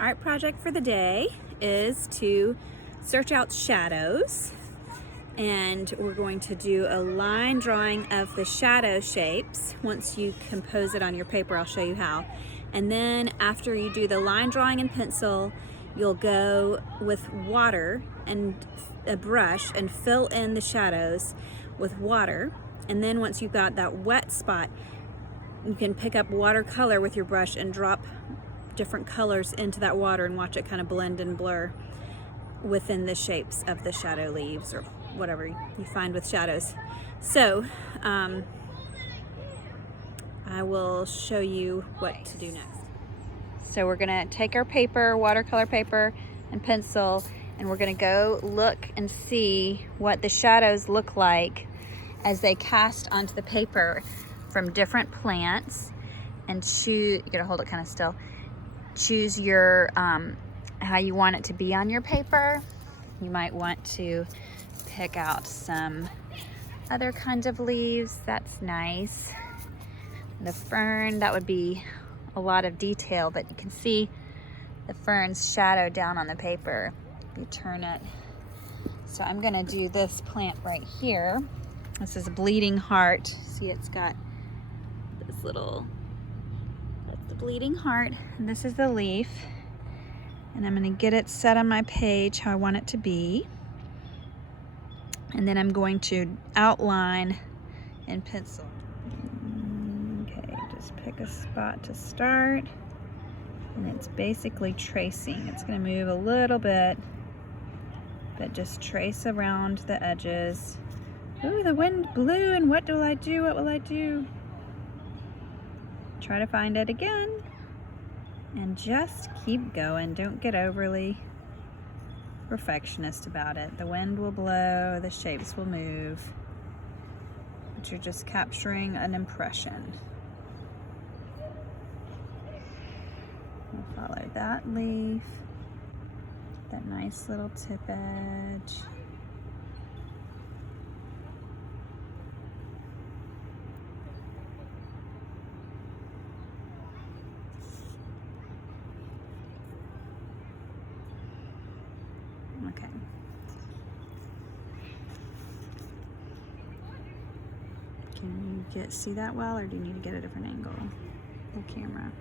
art project for the day is to search out shadows, and we're going to do a line drawing of the shadow shapes. Once you compose it on your paper, I'll show you how. And then after you do the line drawing in pencil, you'll go with water and a brush and fill in the shadows with water. And then once you've got that wet spot, you can pick up watercolor with your brush and drop different colors into that water and watch it kind of blend and blur within the shapes of the shadow leaves or whatever you find with shadows. So I will show you what to do next. So we're gonna take our paper, watercolor paper and pencil, and we're gonna go look and see what the shadows look like as they cast onto the paper from different plants, and choose, you gotta hold it kind of still, choose your how you want it to be on your paper. You might want to pick out some other kinds of leaves. That's nice. The fern, that would be a lot of detail, but you can see the fern's shadow down on the paper if you turn it. So I'm gonna do this plant right here. This is a bleeding heart. See, it's got this little, that's the bleeding heart, and this is the leaf. And I'm gonna get it set on my page how I want it to be. And then I'm going to outline in pencil. Okay, just pick a spot to start. And it's basically tracing. It's gonna move a little bit, but just trace around the edges. Ooh, the wind blew, and what will I do? What will I do? Try to find it again. And just keep going. Don't get overly perfectionist about it. The wind will blow, the shapes will move, but you're just capturing an impression. We'll follow that leaf, that nice little tip edge. Okay. Can you see that well, or do you need to get a different angle? The camera.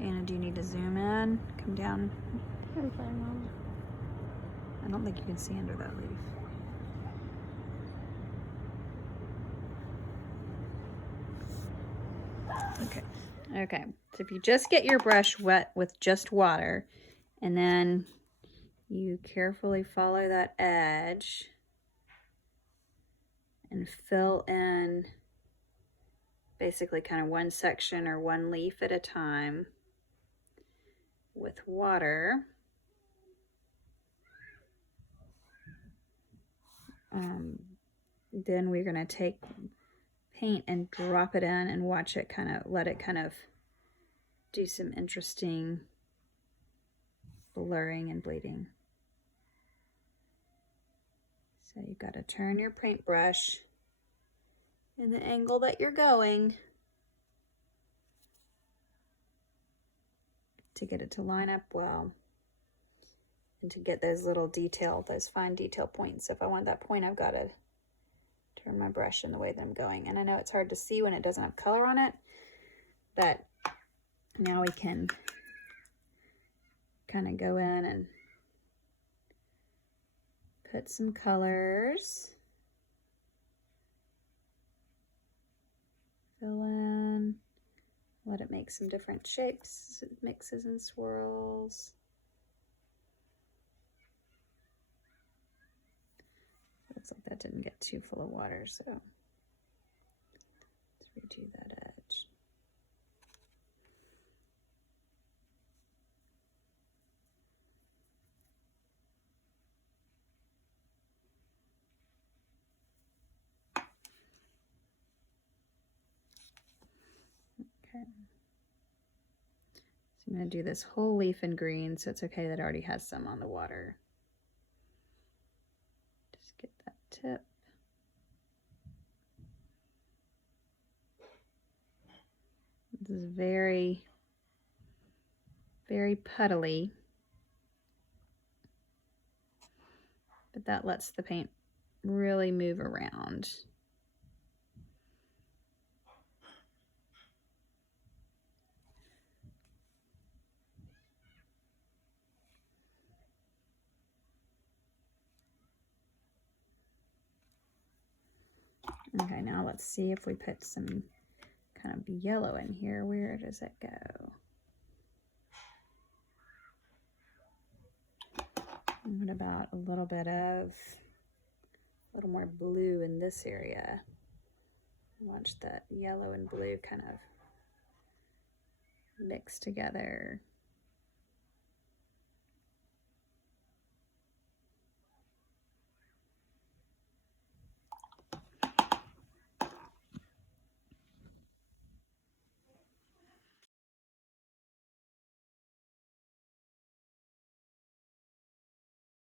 Anna, do you need to zoom in? Come down. I'm fine, Mom. I don't think you can see under that leaf. Okay, so if you just get your brush wet with just water, and then you carefully follow that edge and fill in basically kind of one section or one leaf at a time with water. Then we're gonna take paint and drop it in and watch it let it do some interesting blurring and bleeding. So you've got to turn your paintbrush in the angle that you're going to get it to line up well and to get those little detail, those fine detail points. If I want that point, I've got to turn my brush in the way that I'm going. And I know it's hard to see when it doesn't have color on it, but now we can kind of go in and put some colors, fill in, let it make some different shapes, mixes and swirls. Looks like that didn't get too full of water, so let's redo that edge. Okay. So I'm going to do this whole leaf in green, so it's okay that it already has some on the water. Just get that tip. is very, very puddly, but that lets the paint really move around. Okay, now let's see if we put some kind of yellow in here. Where does it go? What about a little bit of, a little more blue in this area? Watch that yellow and blue kind of mix together.